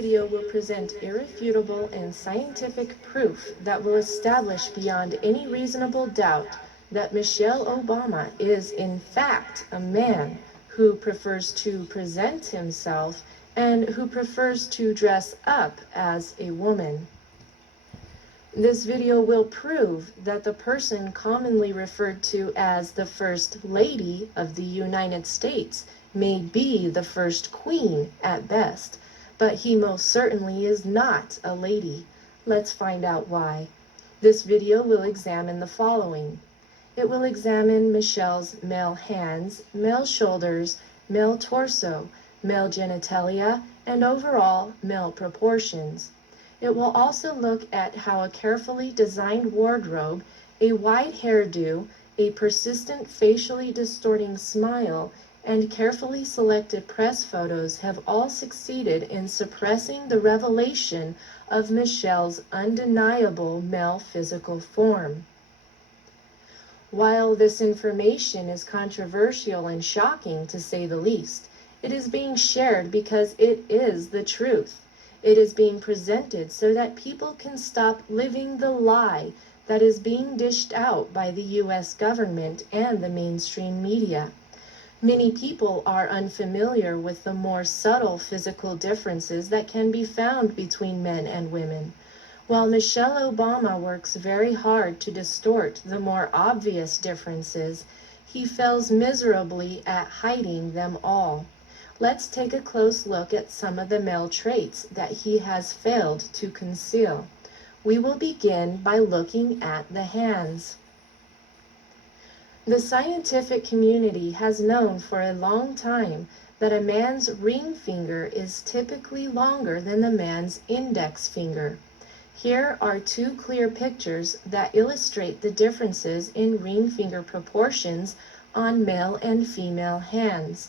video will present irrefutable and scientific proof that will establish beyond any reasonable doubt that Michelle Obama is in fact a man who prefers to present himself and who prefers to dress up as a woman. This video will prove that the person commonly referred to as the First Lady of the United States may be the first queen at best, but he most certainly is not a lady. Let's find out why. This video will examine the following. It will examine Michelle's male hands, male shoulders, male torso, male genitalia, and overall male proportions. It will also look at how a carefully designed wardrobe, a wide hairdo, a persistent facially distorting smile, and carefully selected press photos have all succeeded in suppressing the revelation of Michelle's undeniable male physical form. While this information is controversial and shocking to say the least, it is being shared because it is the truth. It is being presented so that people can stop living the lie that is being dished out by the U.S. government and the mainstream media. Many people are unfamiliar with the more subtle physical differences that can be found between men and women. While Michelle Obama works very hard to distort the more obvious differences, he fails miserably at hiding them all. Let's take a close look at some of the male traits that he has failed to conceal. We will begin by looking at the hands. The scientific community has known for a long time that a man's ring finger is typically longer than the man's index finger. Here are two clear pictures that illustrate the differences in ring finger proportions on male and female hands.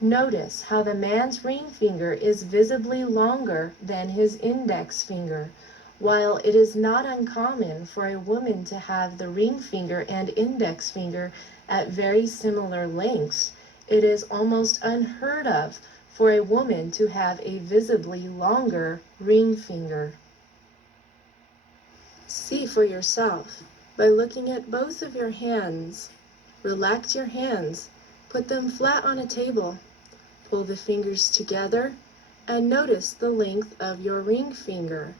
Notice how the man's ring finger is visibly longer than his index finger. While it is not uncommon for a woman to have the ring finger and index finger at very similar lengths, it is almost unheard of for a woman to have a visibly longer ring finger. See for yourself by looking at both of your hands. Relax your hands. Put them flat on a table. Pull the fingers together and notice the length of your ring finger.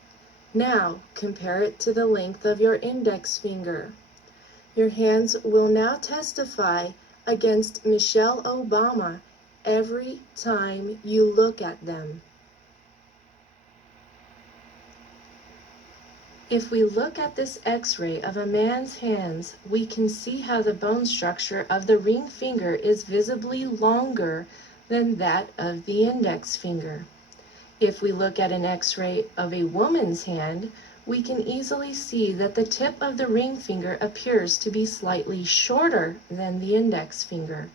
Now compare it to the length of your index finger. Your hands will now testify against Michelle Obama every time you look at them. If we look at this X-ray of a man's hands, we can see how the bone structure of the ring finger is visibly longer than that of the index finger. If we look at an X-ray of a woman's hand, we can easily see that the tip of the ring finger appears to be slightly shorter than the index finger.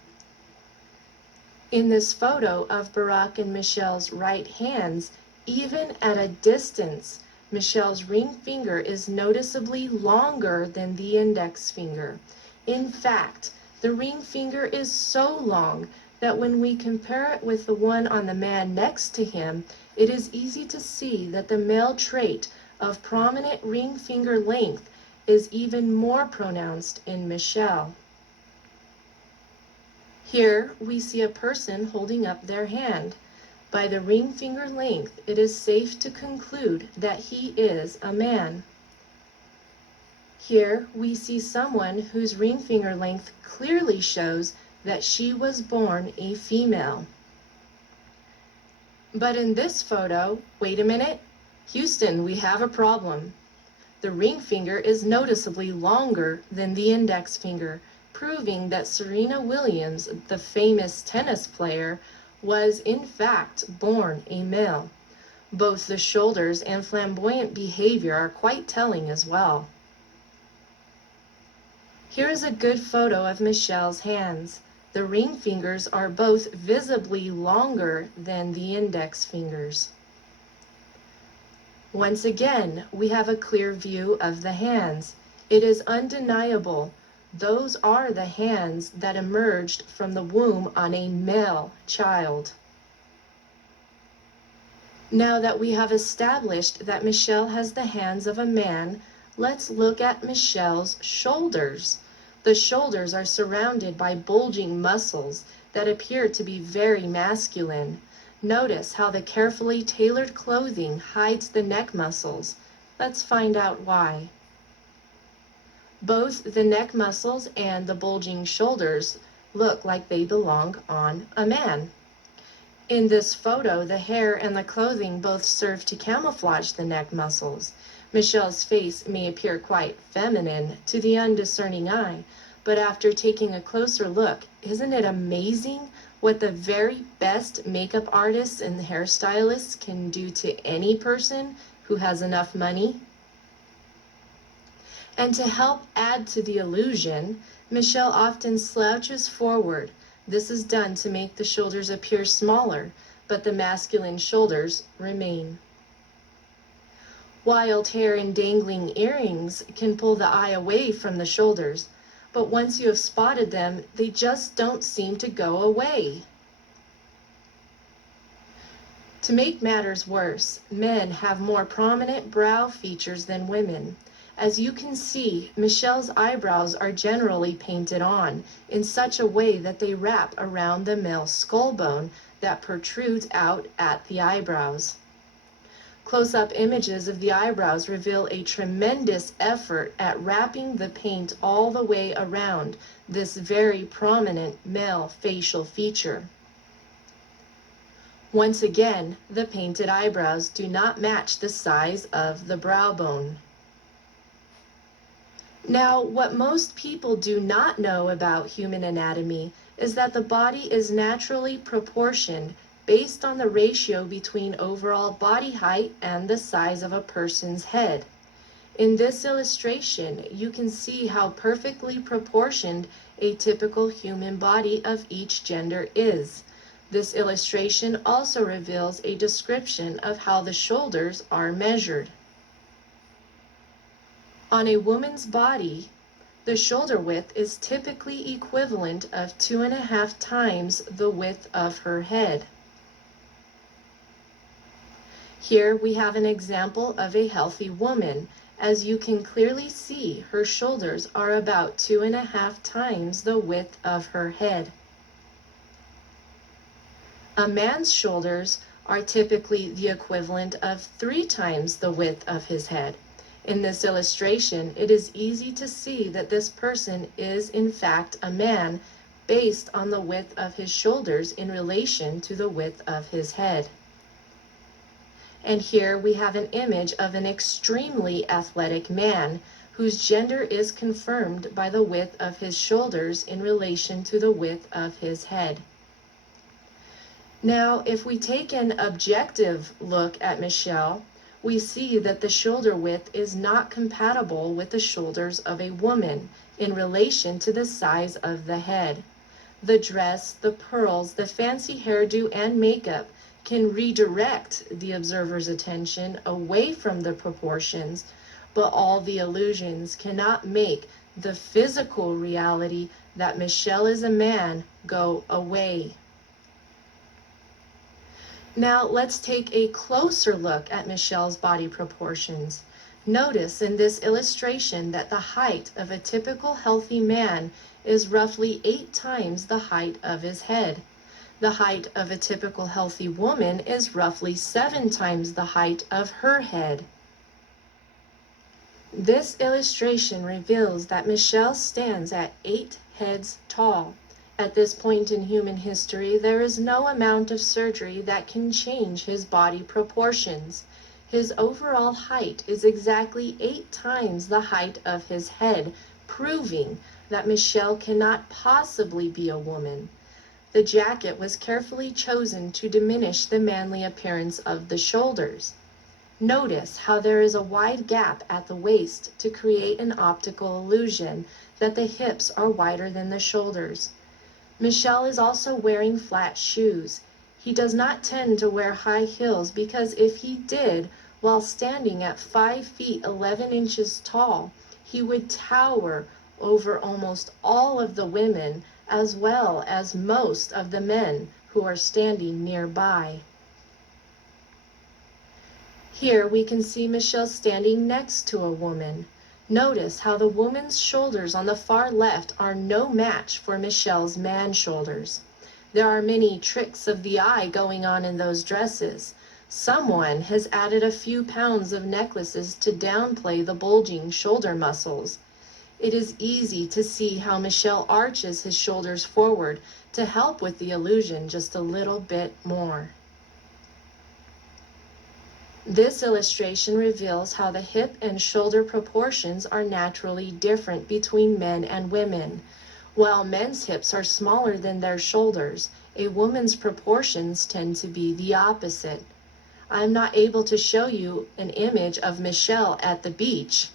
In this photo of Barack and Michelle's right hands, even at a distance, Michelle's ring finger is noticeably longer than the index finger. In fact, the ring finger is so long that when we compare it with the one on the man next to him, it is easy to see that the male trait of prominent ring finger length is even more pronounced in Michelle. Here we see a person holding up their hand. By the ring finger length, it is safe to conclude that he is a man. Here we see someone whose ring finger length clearly shows that she was born a female. But in this photo, wait a minute, Houston, we have a problem. The ring finger is noticeably longer than the index finger, proving that Serena Williams, the famous tennis player, was in fact born a male. Both the shoulders and flamboyant behavior are quite telling as well. Here is a good photo of Michelle's hands. The ring fingers are both visibly longer than the index fingers. Once again, we have a clear view of the hands. It is undeniable. Those are the hands that emerged from the womb on a male child. Now that we have established that Michelle has the hands of a man, let's look at Michelle's shoulders. The shoulders are surrounded by bulging muscles that appear to be very masculine. Notice how the carefully tailored clothing hides the neck muscles. Let's find out why. Both the neck muscles and the bulging shoulders look like they belong on a man. In this photo, the hair and the clothing both serve to camouflage the neck muscles. Michelle's face may appear quite feminine to the undiscerning eye, but after taking a closer look, isn't it amazing what the very best makeup artists and hairstylists can do to any person who has enough money? And to help add to the illusion, Michelle often slouches forward. This is done to make the shoulders appear smaller, but the masculine shoulders remain. Wild hair and dangling earrings can pull the eye away from the shoulders, but once you have spotted them, they just don't seem to go away. To make matters worse, men have more prominent brow features than women. As you can see, Michelle's eyebrows are generally painted on in such a way that they wrap around the male skull bone that protrudes out at the eyebrows. Close-up images of the eyebrows reveal a tremendous effort at wrapping the paint all the way around this very prominent male facial feature. Once again, the painted eyebrows do not match the size of the brow bone. Now, what most people do not know about human anatomy is that the body is naturally proportioned based on the ratio between overall body height and the size of a person's head. In this illustration, you can see how perfectly proportioned a typical human body of each gender is. This illustration also reveals a description of how the shoulders are measured. On a woman's body, the shoulder width is typically equivalent of 2.5 times the width of her head. Here we have an example of a healthy woman. As you can clearly see, her shoulders are about 2.5 times the width of her head. A man's shoulders are typically the equivalent of 3 times the width of his head. In this illustration, it is easy to see that this person is in fact a man based on the width of his shoulders in relation to the width of his head. And here we have an image of an extremely athletic man whose gender is confirmed by the width of his shoulders in relation to the width of his head. Now, if we take an objective look at Michelle, we see that the shoulder width is not compatible with the shoulders of a woman in relation to the size of the head. The dress, the pearls, the fancy hairdo, and makeup can redirect the observer's attention away from the proportions, but all the illusions cannot make the physical reality that Michelle is a man go away. Now let's take a closer look at Michelle's body proportions. Notice in this illustration that the height of a typical healthy man is roughly 8 times the height of his head. The height of a typical healthy woman is roughly 7 times the height of her head. This illustration reveals that Michelle stands at 8 heads tall. At this point in human history, there is no amount of surgery that can change his body proportions. His overall height is exactly 8 times the height of his head, proving that Michelle cannot possibly be a woman. The jacket was carefully chosen to diminish the manly appearance of the shoulders. Notice how there is a wide gap at the waist to create an optical illusion that the hips are wider than the shoulders. Michelle is also wearing flat shoes. He does not tend to wear high heels because if he did, while standing at 5 feet 11 inches tall, he would tower over almost all of the women as well as most of the men who are standing nearby. Here we can see Michelle standing next to a woman. Notice how the woman's shoulders on the far left are no match for Michelle's man shoulders. There are many tricks of the eye going on in those dresses. Someone has added a few pounds of necklaces to downplay the bulging shoulder muscles. It is easy to see how Michelle arches his shoulders forward to help with the illusion just a little bit more. This illustration reveals how the hip and shoulder proportions are naturally different between men and women. While men's hips are smaller than their shoulders, a woman's proportions tend to be the opposite. I'm not able to show you an image of Michelle at the beach.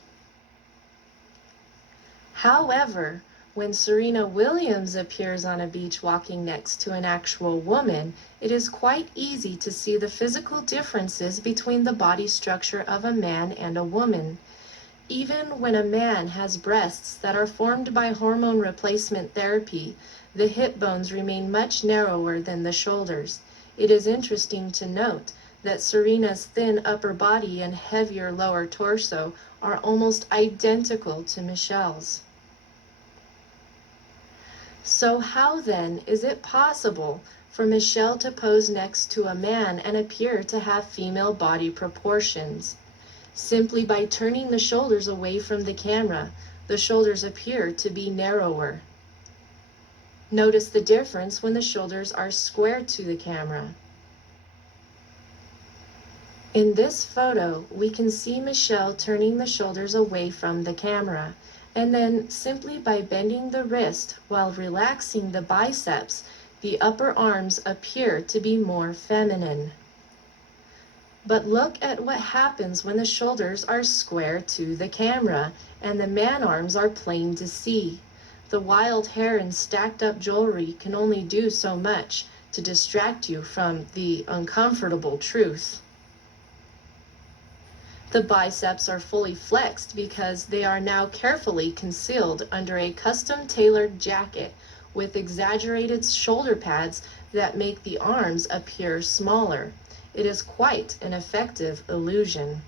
However, when Serena Williams appears on a beach walking next to an actual woman, it is quite easy to see the physical differences between the body structure of a man and a woman. Even when a man has breasts that are formed by hormone replacement therapy, the hip bones remain much narrower than the shoulders. It is interesting to note that Serena's thin upper body and heavier lower torso are almost identical to Michelle's. So how then is it possible for Michelle to pose next to a man and appear to have female body proportions? Simply by turning the shoulders away from the camera, the shoulders appear to be narrower. Notice the difference when the shoulders are square to the camera. In this photo, we can see Michelle turning the shoulders away from the camera, and then simply by bending the wrist while relaxing the biceps, the upper arms appear to be more feminine. But look at what happens when the shoulders are square to the camera and the man arms are plain to see. The wild hair and stacked up jewelry can only do so much to distract you from the uncomfortable truth. The biceps are fully flexed because they are now carefully concealed under a custom-tailored jacket with exaggerated shoulder pads that make the arms appear smaller. It is quite an effective illusion.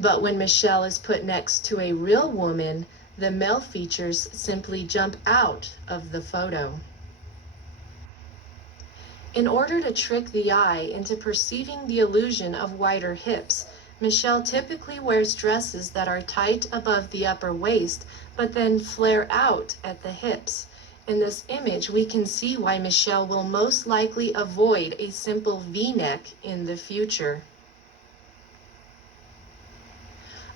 But when Michelle is put next to a real woman, the male features simply jump out of the photo. In order to trick the eye into perceiving the illusion of wider hips, Michelle typically wears dresses that are tight above the upper waist, but then flare out at the hips. In this image, we can see why Michelle will most likely avoid a simple V-neck in the future.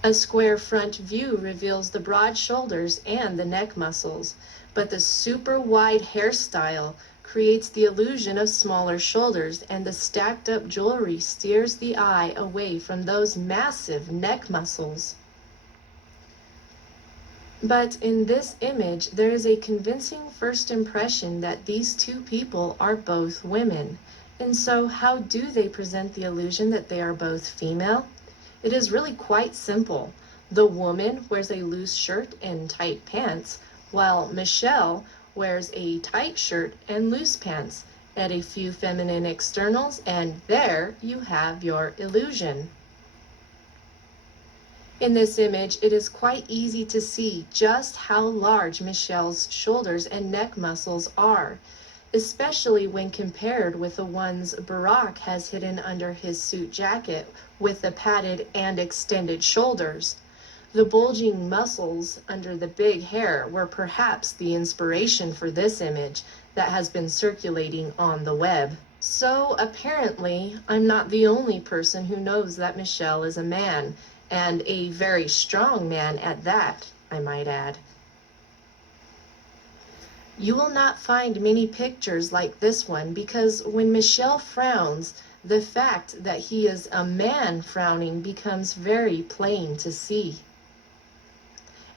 A square front view reveals the broad shoulders and the neck muscles, but the super wide hairstyle creates the illusion of smaller shoulders, and the stacked up jewelry steers the eye away from those massive neck muscles. But in this image, there is a convincing first impression that these two people are both women. And so how do they present the illusion that they are both female? It is really quite simple. The woman wears a loose shirt and tight pants, while Michelle wears a tight shirt and loose pants. Add a few feminine externals, and there you have your illusion. In this image, it is quite easy to see just how large Michelle's shoulders and neck muscles are, especially when compared with the ones Barack has hidden under his suit jacket with the padded and extended shoulders. The bulging muscles under the big hair were perhaps the inspiration for this image that has been circulating on the web. So apparently, I'm not the only person who knows that Michelle is a man, and a very strong man at that, I might add. You will not find many pictures like this one because when Michelle frowns, the fact that he is a man frowning becomes very plain to see.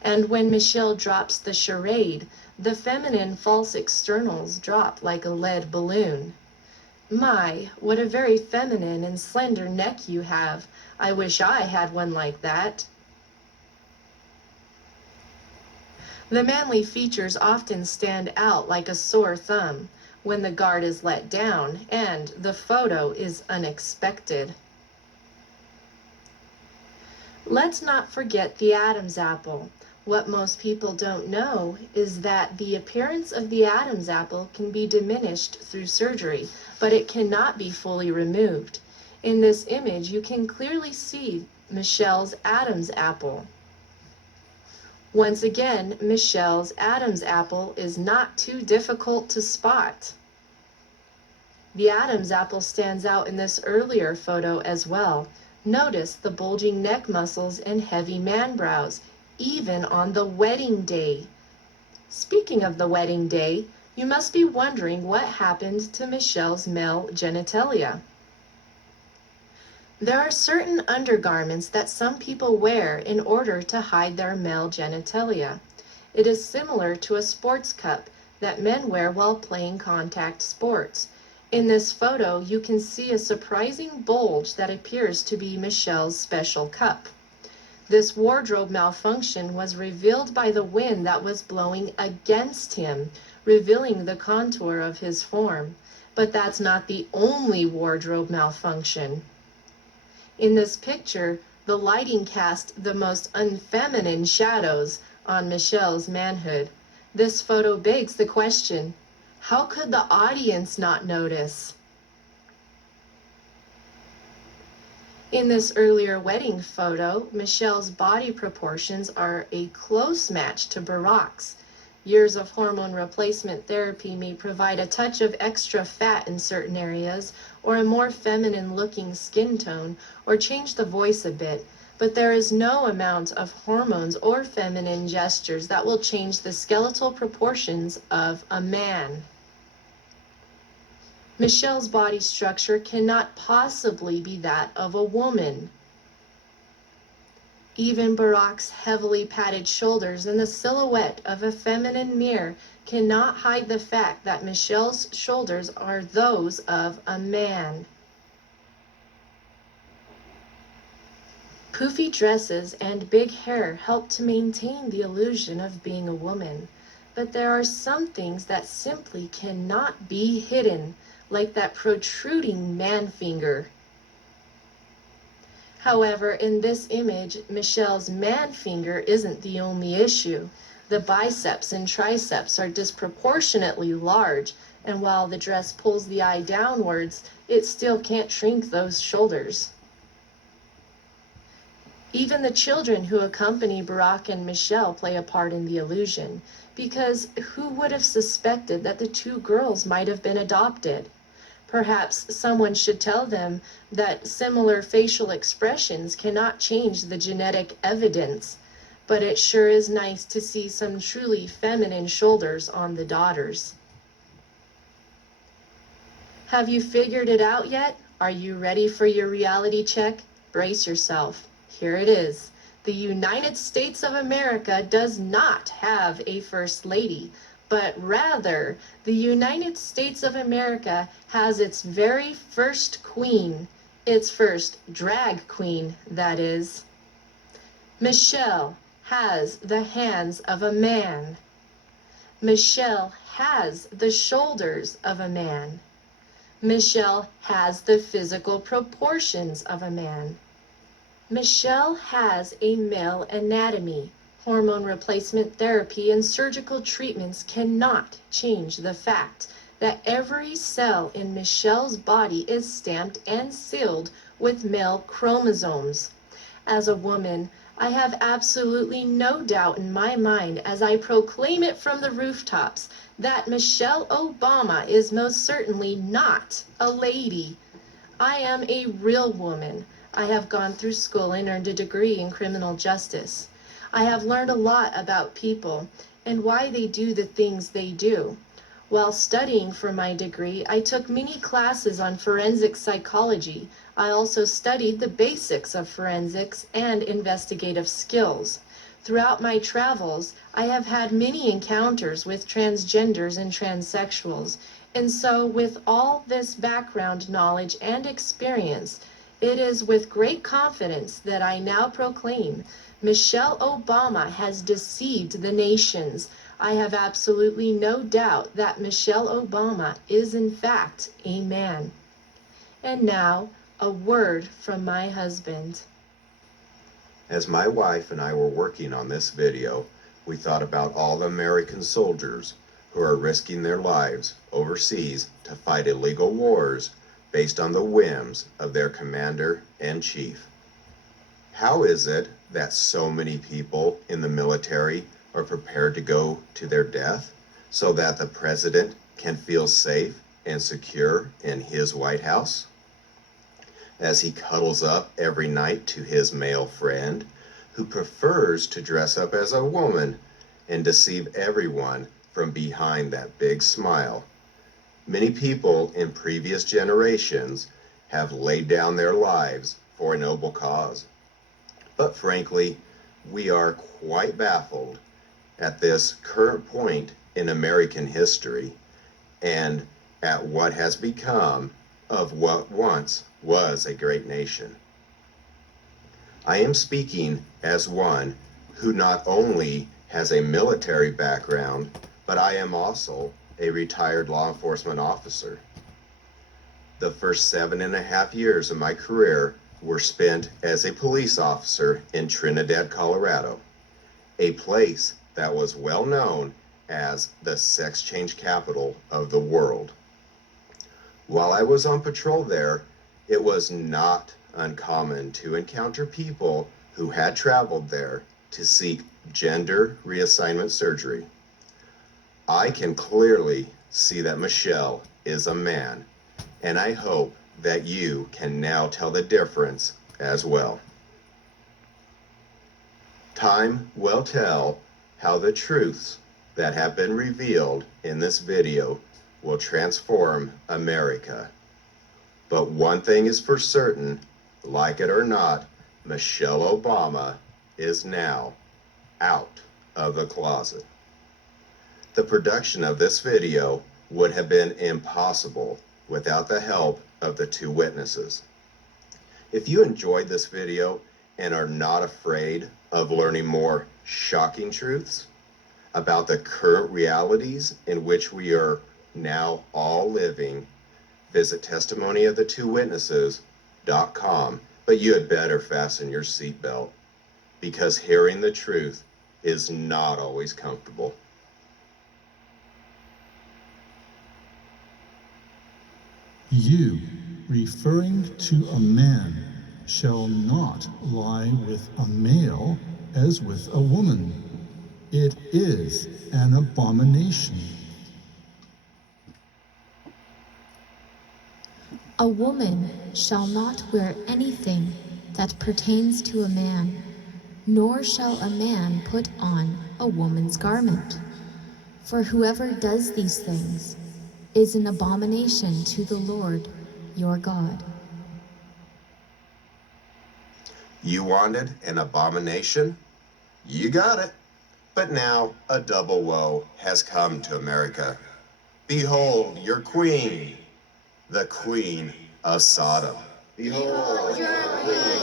And when Michelle drops the charade, the feminine false externals drop like a lead balloon. My, what a very feminine and slender neck you have. I wish I had one like that. The manly features often stand out like a sore thumb when the guard is let down and the photo is unexpected. Let's not forget the Adam's apple. What most people don't know is that the appearance of the Adam's apple can be diminished through surgery, but it cannot be fully removed. In this image, you can clearly see Michelle's Adam's apple. Once again, Michelle's Adam's apple is not too difficult to spot. The Adam's apple stands out in this earlier photo as well. Notice the bulging neck muscles and heavy man brows, even on the wedding day. Speaking of the wedding day, you must be wondering what happened to Michelle's male genitalia. There are certain undergarments that some people wear in order to hide their male genitalia. It is similar to a sports cup that men wear while playing contact sports. In this photo, you can see a surprising bulge that appears to be Michelle's special cup. This wardrobe malfunction was revealed by the wind that was blowing against him, revealing the contour of his form. But that's not the only wardrobe malfunction. In this picture, the lighting cast the most unfeminine shadows on Michelle's manhood. This photo begs the question, how could the audience not notice? In this earlier wedding photo, Michelle's body proportions are a close match to Barack's. Years of hormone replacement therapy may provide a touch of extra fat in certain areas, or a more feminine-looking skin tone, or change the voice a bit, but there is no amount of hormones or feminine gestures that will change the skeletal proportions of a man. Michelle's body structure cannot possibly be that of a woman. Even Barack's heavily padded shoulders and the silhouette of a feminine mirror cannot hide the fact that Michelle's shoulders are those of a man. Poofy dresses and big hair help to maintain the illusion of being a woman, but there are some things that simply cannot be hidden, like that protruding man finger. However, in this image, Michelle's man finger isn't the only issue. The biceps and triceps are disproportionately large, and while the dress pulls the eye downwards, it still can't shrink those shoulders. Even the children who accompany Barack and Michelle play a part in the illusion, because who would have suspected that the two girls might have been adopted? Perhaps someone should tell them that similar facial expressions cannot change the genetic evidence, but it sure is nice to see some truly feminine shoulders on the daughters. Have you figured it out yet? Are you ready for your reality check? Brace yourself. Here it is. The United States of America does not have a first lady, but rather, the United States of America has its very first queen, its first drag queen, that is. Michelle has the hands of a man. Michelle has the shoulders of a man. Michelle has the physical proportions of a man. Michelle has a male anatomy. Hormone replacement therapy and surgical treatments cannot change the fact that every cell in Michelle's body is stamped and sealed with male chromosomes. As a woman, I have absolutely no doubt in my mind as I proclaim it from the rooftops that Michelle Obama is most certainly not a lady. I am a real woman. I have gone through school and earned a degree in criminal justice. I have learned a lot about people and why they do the things they do. While studying for my degree, I took many classes on forensic psychology. I also studied the basics of forensics and investigative skills. Throughout my travels, I have had many encounters with transgenders and transsexuals, and so with all this background knowledge and experience, it is with great confidence that I now proclaim Michelle Obama has deceived the nations. I have absolutely no doubt that Michelle Obama is in fact a man. And now, a word from my husband. As my wife and I were working on this video, we thought about all the American soldiers who are risking their lives overseas to fight illegal wars based on the whims of their commander-in-chief. How is it that so many people in the military are prepared to go to their death so that the president can feel safe and secure in his White House? As he cuddles up every night to his male friend, who prefers to dress up as a woman and deceive everyone from behind that big smile. Many people in previous generations have laid down their lives for a noble cause. But frankly, we are quite baffled at this current point in American history and at what has become of what once was a great nation. I am speaking as one who not only has a military background, but I am also a retired law enforcement officer. The first 7.5 years of my career were spent as a police officer in Trinidad, Colorado, a place that was well known as the sex change capital of the world. While I was on patrol there, it was not uncommon to encounter people who had traveled there to seek gender reassignment surgery. I can clearly see that Michelle is a man, and I hope that you can now tell the difference as well. Time will tell how the truths that have been revealed in this video will transform America. But one thing is for certain, like it or not, Michelle Obama is now out of the closet. The production of this video would have been impossible without the help of the two witnesses. If you enjoyed this video and are not afraid of learning more shocking truths about the current realities in which we are now all living, visit testimonyofthetwowitnesses.com, but you had better fasten your seatbelt because hearing the truth is not always comfortable. You, referring to a man, shall not lie with a male as with a woman. It is an abomination. A woman shall not wear anything that pertains to a man, nor shall a man put on a woman's garment. For whoever does these things is an abomination to the Lord your God. You wanted an abomination? You got it. But now a double woe has come to America. Behold your queen, the queen of Sodom. Behold your queen.